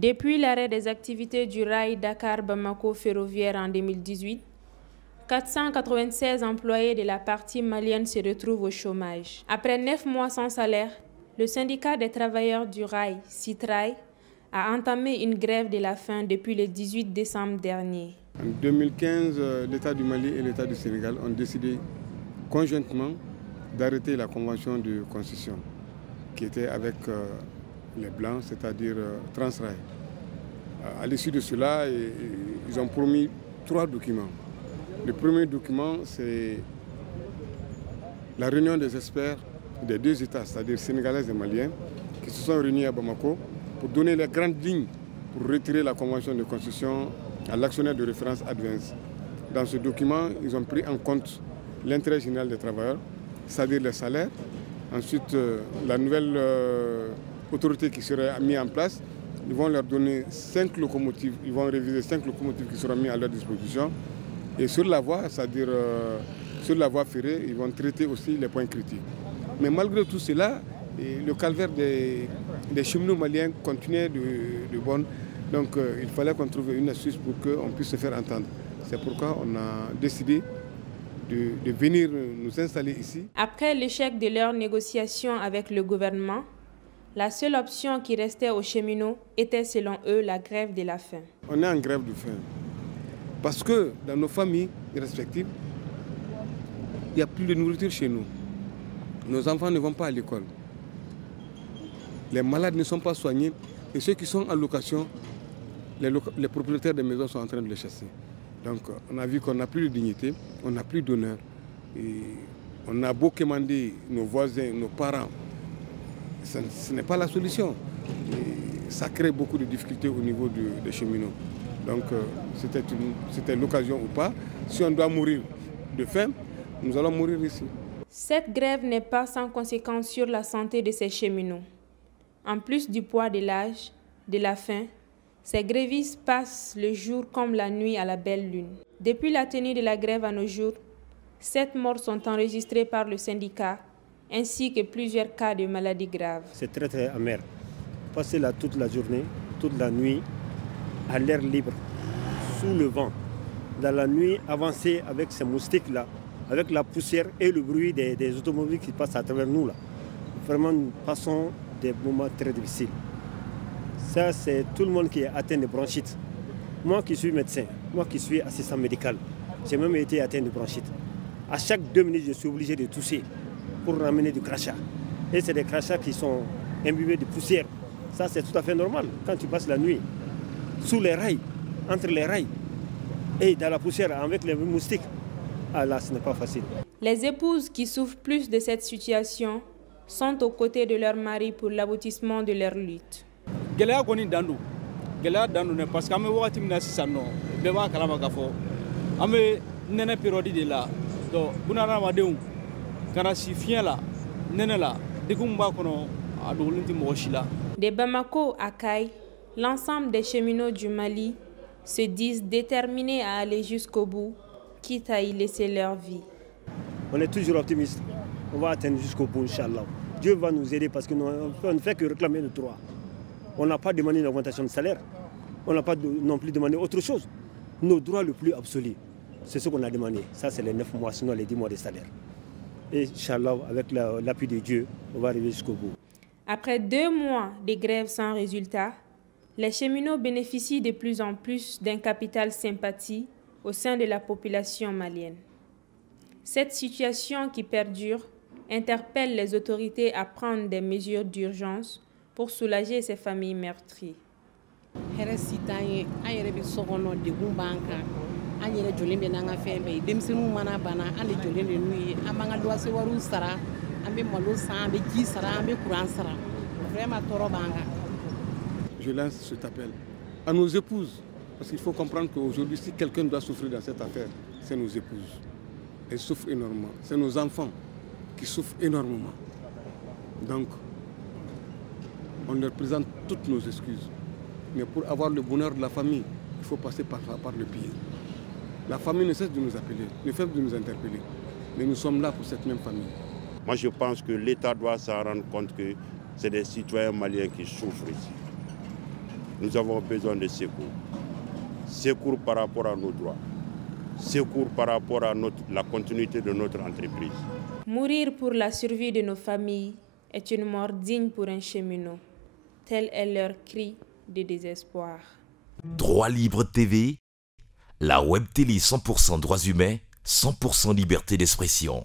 Depuis l'arrêt des activités du rail Dakar-Bamako ferroviaire en 2018, 496 employés de la partie malienne se retrouvent au chômage. Après 9 mois sans salaire, le syndicat des travailleurs du rail, Citrail, a entamé une grève de la faim depuis le 18 décembre dernier. En 2015, l'État du Mali et l'État du Sénégal ont décidé conjointement d'arrêter la convention de concession qui était avec les Blancs, c'est-à-dire Transrail. À l'issue de cela, ils ont promis 3 documents. Le premier document, c'est la réunion des experts des 2 États, c'est-à-dire sénégalais et maliens, qui se sont réunis à Bamako pour donner les grandes lignes pour retirer la convention de concession à l'actionnaire de référence Advance. Dans ce document, ils ont pris en compte l'intérêt général des travailleurs, c'est-à-dire les salaires. Ensuite, la nouvelle autorité qui serait mise en place, ils vont leur donner 5 locomotives, ils vont réviser 5 locomotives qui seront mises à leur disposition. Et sur la voie, c'est-à-dire sur la voie ferrée, ils vont traiter aussi les points critiques. Mais malgré tout cela, le calvaire des cheminots maliens continuait de bonne. Donc il fallait qu'on trouve une astuce pour qu'on puisse se faire entendre. C'est pourquoi on a décidé de venir nous installer ici. Après l'échec de leurs négociations avec le gouvernement, la seule option qui restait aux cheminots était selon eux la grève de la faim. On est en grève de faim parce que dans nos familles respectives, il n'y a plus de nourriture chez nous. Nos enfants ne vont pas à l'école. Les malades ne sont pas soignés et ceux qui sont en location, les propriétaires des maisons sont en train de les chasser. Donc on a vu qu'on n'a plus de dignité, on n'a plus d'honneur. On a beau commander nos voisins, nos parents, ce n'est pas la solution. Et ça crée beaucoup de difficultés au niveau des cheminots. Donc c'était l'occasion ou pas. Si on doit mourir de faim, nous allons mourir ici. Cette grève n'est pas sans conséquence sur la santé de ces cheminots. En plus du poids de l'âge, de la faim, ces grévistes passent le jour comme la nuit à la belle lune. Depuis la tenue de la grève à nos jours, 7 morts sont enregistrés par le syndicat, ainsi que plusieurs cas de maladies graves. C'est très très amer. Passer là toute la journée, toute la nuit, à l'air libre, sous le vent. Dans la nuit, avancer avec ces moustiques-là, avec la poussière et le bruit des automobiles qui passent à travers nous. Là. Vraiment, nous passons des moments très difficiles. Ça, c'est tout le monde qui est atteint de bronchite. Moi qui suis médecin, moi qui suis assistant médical, j'ai même été atteint de bronchite. À chaque 2 minutes, je suis obligé de tousser pour ramener du crachat. Et c'est des crachats qui sont imbibés de poussière. Ça, c'est tout à fait normal quand tu passes la nuit sous les rails, entre les rails et dans la poussière avec les moustiques. Ah là, ce n'est pas facile. Les épouses qui souffrent plus de cette situation sont aux côtés de leur mari pour l'aboutissement de leur lutte. Gɛlɛya kɔni dan don gɛlɛya dan don parce que an bɛ wagati min na sisan nɔ bɛɛ b'a kalama k'a fɔ an bɛ nɛnɛ période de la donc bunahadamadenw kana si fiɲɛ la nɛnɛ la degun b'a kɔnɔ a dogolen tɛ mɔgɔ si la. De Bamako à Kay, l'ensemble des cheminots du Mali se disent déterminés à aller jusqu'au bout, quitte à y laisser leur vie. On est toujours optimiste. On va atteindre jusqu'au bout, Inch'Allah. Dieu va nous aider parce qu'on ne fait que réclamer le droit. On n'a pas demandé une augmentation de salaire. On n'a pas non plus demandé autre chose. Nos droits les plus absolus, c'est ce qu'on a demandé. Ça, c'est les 9 mois, sinon les 10 mois de salaire. Et Inch'Allah, avec l'appui de Dieu, on va arriver jusqu'au bout. Après 2 mois de grève sans résultat, les cheminots bénéficient de plus en plus d'un capital sympathie au sein de la population malienne. Cette situation qui perdure interpelle les autorités à prendre des mesures d'urgence pour soulager ces familles meurtries. Je lance cet appel à nos épouses, parce qu'il faut comprendre qu'aujourd'hui, si quelqu'un doit souffrir dans cette affaire, c'est nos épouses. Elles souffrent énormément. C'est nos enfants qui souffrent énormément. Donc, on leur présente toutes nos excuses. Mais pour avoir le bonheur de la famille, il faut passer par le pire. La famille ne cesse de nous appeler, ne cesse de nous interpeller. Mais nous sommes là pour cette même famille. Moi, je pense que l'État doit s'en rendre compte que c'est des citoyens maliens qui souffrent ici. Nous avons besoin de secours. Secours par rapport à nos droits. Secours par rapport à la continuité de notre entreprise. Mourir pour la survie de nos familles est une mort digne pour un cheminot. Tel est leur cri de désespoir. Droit Libre TV, la web télé 100% droits humains, 100% liberté d'expression.